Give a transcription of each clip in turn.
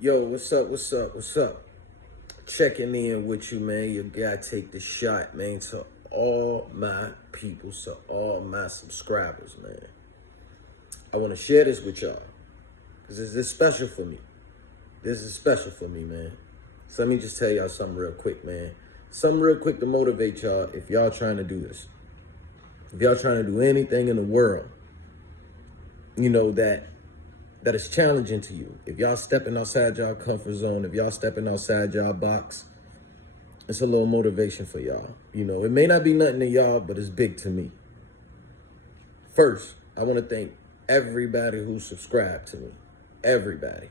Yo, what's up, what's up, what's up? Checking in with you, man. You gotta take the shot, man, to all my people, to all my subscribers, man. I want to share this with y'all, because this is special for me. This is special for me, man. So let me just tell y'all something real quick, man. Something real quick to motivate y'all if y'all trying to do this. If y'all trying to do anything in the world, you know, that is challenging to you. If y'all stepping outside y'all comfort zone, if y'all stepping outside y'all box, it's a little motivation for y'all. You know, it may not be nothing to y'all, but it's big to me. First, I want to thank everybody who subscribed to me. Everybody.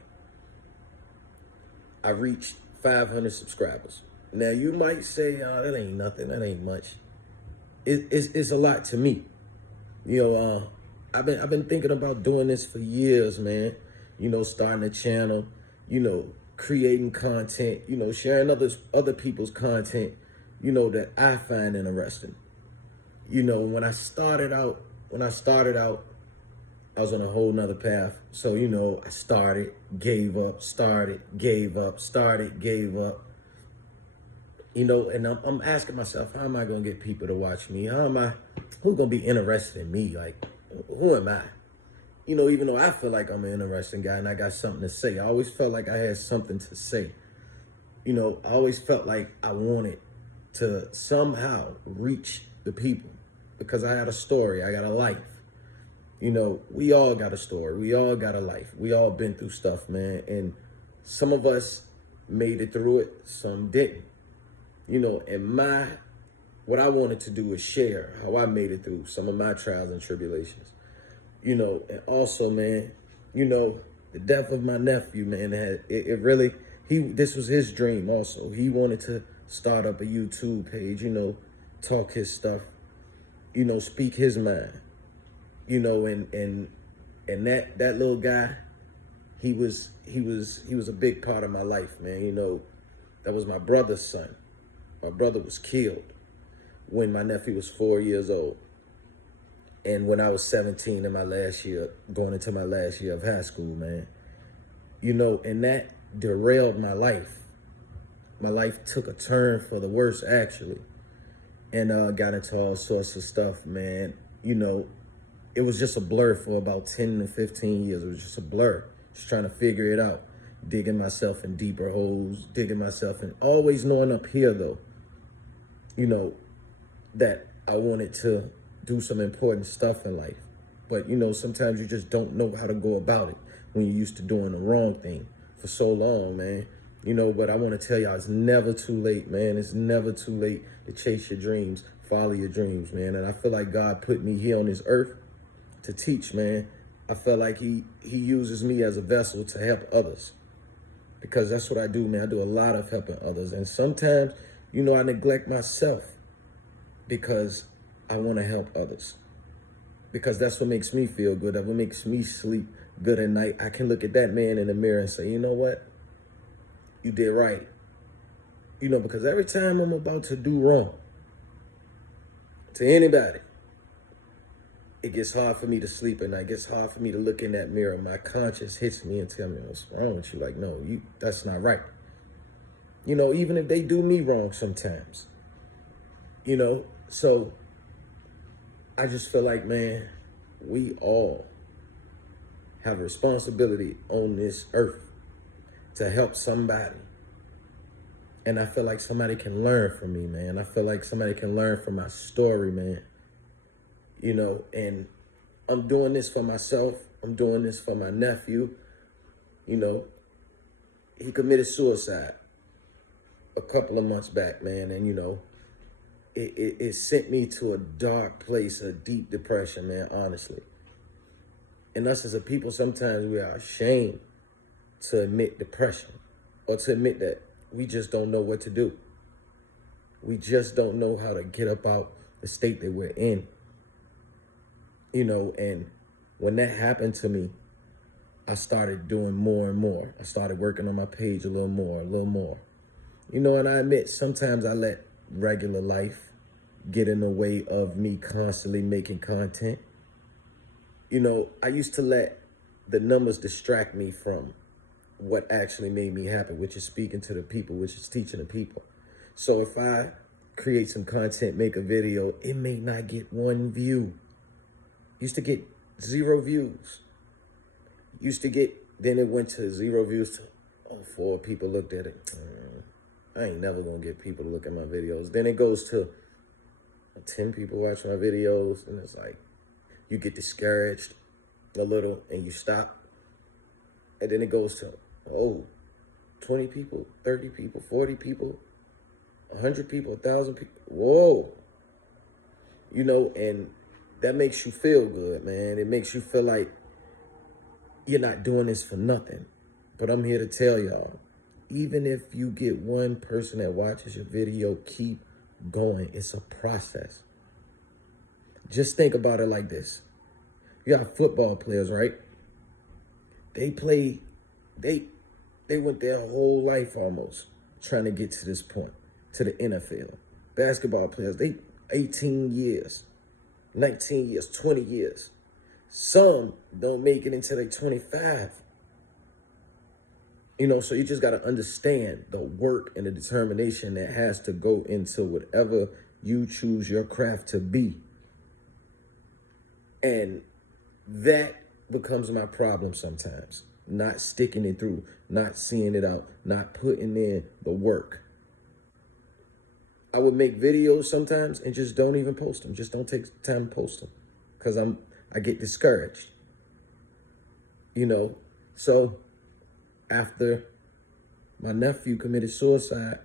I reached 500 subscribers. Now, you might say, oh, that ain't nothing. That ain't much. It's a lot to me. You know, I've been thinking about doing this for years, man. You know, starting a channel, you know, creating content, you know, sharing other people's content, you know, that I find interesting. You know, when I started out, I was on a whole nother path. So, you know, I started, gave up, started, gave up, started, gave up. You know, and I'm asking myself, how am I going to get people to watch me? Who's going to be interested in me? Like, who am I? You know, even though I feel like I'm an interesting guy and I got something to say, I always felt like I had something to say. You know, I always felt like I wanted to somehow reach the people because I had a story, I got a life. You know, we all got a story, we all got a life. We all been through stuff, man. And some of us made it through it, some didn't. You know, and what I wanted to do was share how I made it through some of my trials and tribulations. You know, and also, man, you know, the death of my nephew, man, this was his dream also. He wanted to start up a YouTube page, you know, talk his stuff, you know, speak his mind, you know, and that little guy, he was a big part of my life, man. You know, that was my brother's son. My brother was killed when my nephew was 4 years old. And when I was 17 in my last year, going into my last year of high school, man. You know, and that derailed my life. My life took a turn for the worse, actually. And got into all sorts of stuff, man. You know, it was just a blur for about 10 to 15 years. It was just a blur. Just trying to figure it out. Digging myself in deeper holes, digging myself in, always knowing up here, though, you know, that I wanted to do some important stuff in life. But, you know, sometimes you just don't know how to go about it when you're used to doing the wrong thing for so long, man. You know, but I want to tell y'all, it's never too late, man. It's never too late to chase your dreams, follow your dreams, man. And I feel like God put me here on this earth to teach, man. I feel like he uses me as a vessel to help others. Because that's what I do, man. I do a lot of helping others. And sometimes, you know, I neglect myself because I want to help others. Because that's what makes me feel good. That's what makes me sleep good at night. I can look at that man in the mirror and say, you know what? You did right. You know, because every time I'm about to do wrong to anybody, it gets hard for me to sleep at night. It gets hard for me to look in that mirror. My conscience hits me and tell me, what's wrong with you? Like, no, that's not right. You know, even if they do me wrong sometimes, you know, so I just feel like, man, we all have a responsibility on this earth to help somebody. And I feel like somebody can learn from me, man. I feel like somebody can learn from my story, man. You know, and I'm doing this for myself. I'm doing this for my nephew. You know, he committed suicide a couple of months back, man. And, you know, it sent me to a dark place, a deep depression, man, honestly. And us as a people, sometimes we are ashamed to admit depression or to admit that we just don't know what to do. We just don't know how to get up out the state that we're in. You know, and when that happened to me, I started doing more and more. I started working on my page a little more. You know, and I admit, sometimes I let regular life get in the way of me constantly making content. You know, I used to let the numbers distract me from what actually made me happy, which is speaking to the people, which is teaching the people. So if I create some content, make a video, it may not get 1 view. Used to get 0 views. Used to get, then it went to 0 views to, 4 people looked at it. I ain't never gonna get people to look at my videos. Then it goes to 10 people watch my videos, and it's like, you get discouraged a little and you stop. And then it goes to, 20 people, 30 people, 40 people, 100 people, 1,000 people. Whoa. You know, and that makes you feel good, man. It makes you feel like you're not doing this for nothing. But I'm here to tell y'all, even if you get 1 person that watches your video, keep going. It's a process. Just think about it like this. You got football players, right? They went their whole life almost trying to get to this point, to the NFL. Basketball players, they 18 years, 19 years, 20 years. Some don't make it until they're 25. You know, so you just got to understand the work and the determination that has to go into whatever you choose your craft to be. And that becomes my problem sometimes. Not sticking it through, not seeing it out, not putting in the work. I would make videos sometimes and just don't even post them. Just don't take time to post them because I get discouraged. You know, so after my nephew committed suicide,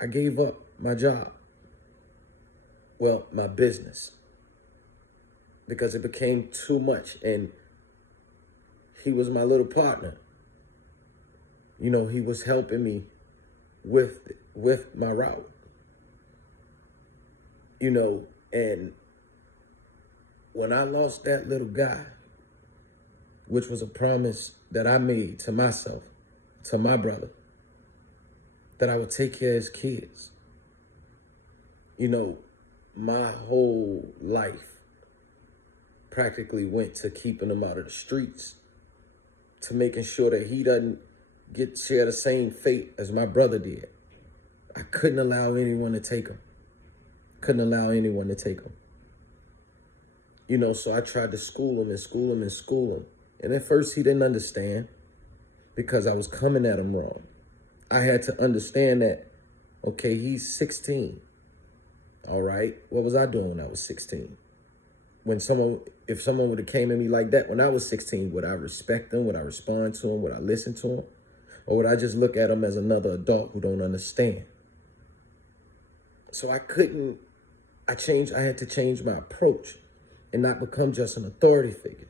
I gave up my job. Well, my business. Because it became too much. And he was my little partner. You know, he was helping me with my route. You know, and when I lost that little guy, which was a promise that I made to myself, to my brother, that I would take care of his kids. You know, my whole life practically went to keeping him out of the streets, to making sure that he doesn't share the same fate as my brother did. I couldn't allow anyone to take him. Couldn't allow anyone to take him. You know, so I tried to school him and school him and school him. And at first he didn't understand because I was coming at him wrong. I had to understand that, okay, he's 16. All right. What was I doing when I was 16? If someone would have came at me like that when I was 16, would I respect them? Would I respond to him? Would I listen to him? Or would I just look at him as another adult who don't understand? So I had to change my approach and not become just an authority figure.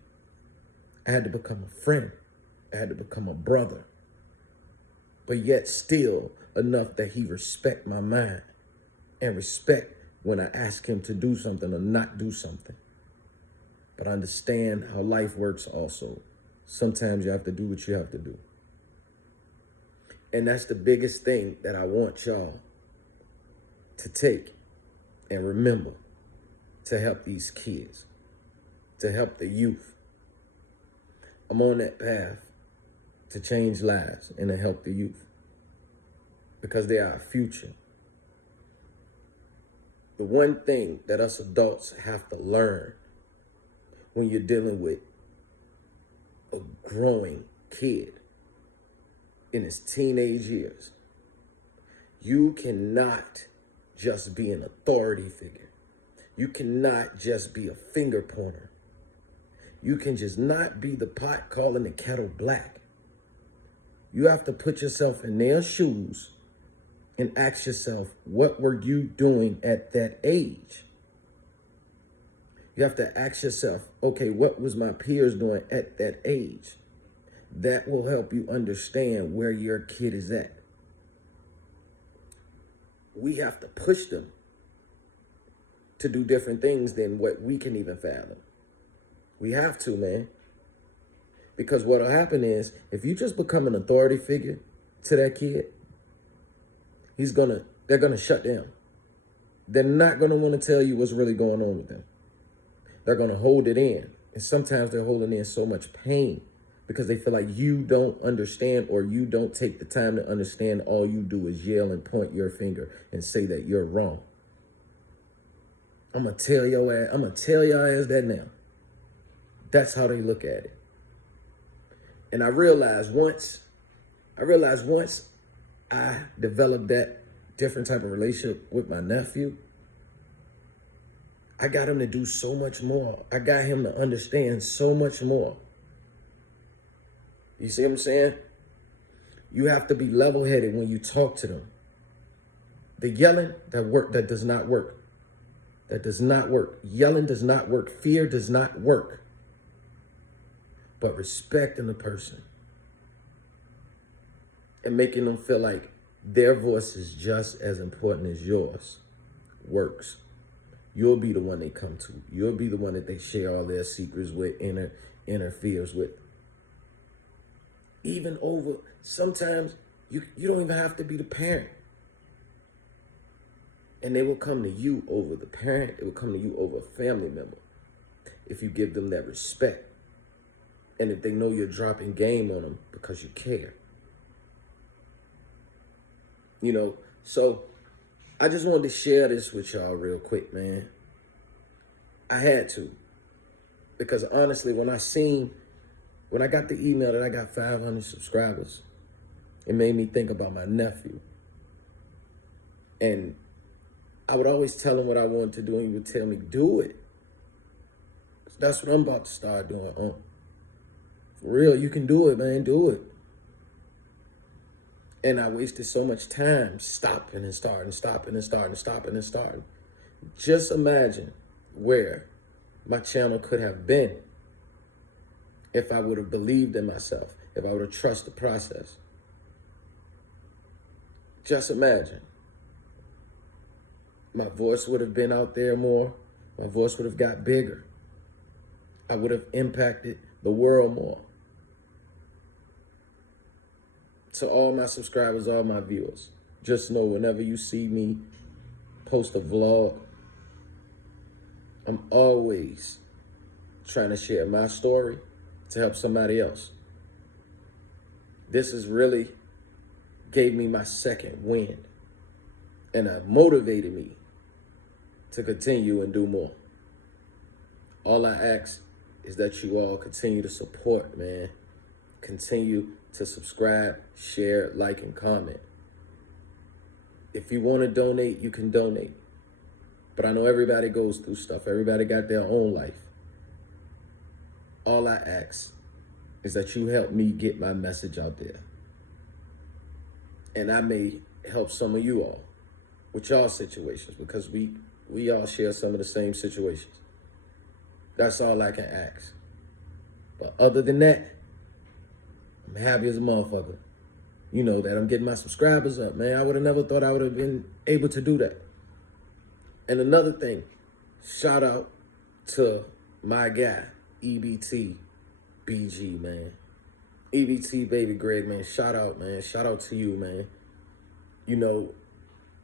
I had to become a friend. I had to become a brother. But yet still enough that he respect my mind and respect when I ask him to do something or not do something. But understand how life works also. Sometimes you have to do what you have to do. And that's the biggest thing that I want y'all to take and remember to help these kids, to help the youth. I'm on that path to change lives and to help the youth because they are our future. The one thing that us adults have to learn when you're dealing with a growing kid in his teenage years, you cannot just be an authority figure. You cannot just be a finger pointer. You can just not be the pot calling the kettle black. You have to put yourself in their shoes and ask yourself, what were you doing at that age? You have to ask yourself, okay, what was my peers doing at that age? That will help you understand where your kid is at. We have to push them to do different things than what we can even fathom. We have to, man. Because what will happen is, if you just become an authority figure to that kid, they're gonna shut down. They're not gonna want to tell you what's really going on with them. They're gonna hold it in. And sometimes they're holding in so much pain because they feel like you don't understand, or you don't take the time to understand. All you do is yell and point your finger and say that you're wrong. I'm going to tell your ass that now. That's how they look at it. And I realized once I developed that different type of relationship with my nephew, I got him to do so much more. I got him to understand so much more. You see what I'm saying? You have to be level-headed when you talk to them. The yelling, that does not work. That does not work. Yelling does not work. Fear does not work. But respecting the person and making them feel like their voice is just as important as yours works. You'll be the one they come to. You'll be the one that they share all their secrets with, inner fears with. Even over, sometimes you don't even have to be the parent. And they will come to you over the parent. It will come to you over a family member if you give them that respect. And if they know you're dropping game on them because you care. You know, so I just wanted to share this with y'all real quick, man. I had to. Because honestly, when I got the email that I got 500 subscribers, it made me think about my nephew. And I would always tell him what I wanted to do, and he would tell me, do it. So that's what I'm about to start doing. For real, you can do it, man, do it. And I wasted so much time stopping and starting, stopping and starting, stopping and starting. Just imagine where my channel could have been if I would have believed in myself, if I would have trusted the process. Just imagine. My voice would have been out there more. My voice would have got bigger. I would have impacted the world more. To all my subscribers, all my viewers, just know whenever you see me post a vlog, I'm always trying to share my story to help somebody else. This has really gave me my second wind, and it motivated me to continue and do more. All I ask is that you all continue to support, man. Continue to subscribe, share, like, and comment. If you want to donate, you can donate. But I know everybody goes through stuff. Everybody got their own life. All I ask is that you help me get my message out there. And I may help some of you all with y'all situations, because we all share some of the same situations. That's all I can ask. But other than that, I'm happy as a motherfucker. You know that I'm getting my subscribers up, man. I would have never thought I would have been able to do that. And another thing, shout out to my guy, EBT BG, man. EBT Baby Greg, man. Shout out, man. Shout out to you, man. You know,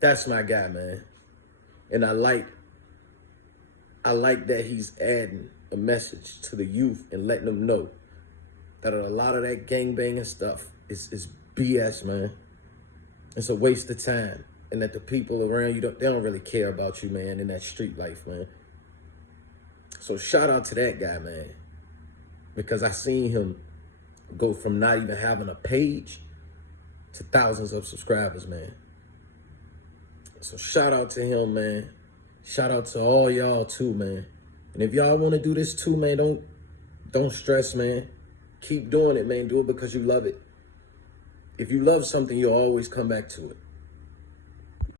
that's my guy, man. And I like that he's adding a message to the youth and letting them know that a lot of that gangbanging stuff is BS, man. It's a waste of time. And that the people around you, they don't really care about you, man, in that street life, man. So shout out to that guy, man. Because I seen him go from not even having a page to thousands of subscribers, man. So shout out to him, man. Shout out to all y'all too, man. And if y'all want to do this too, man, don't stress, man. Keep doing it, man. Do it because you love it. If you love something, you'll always come back to it.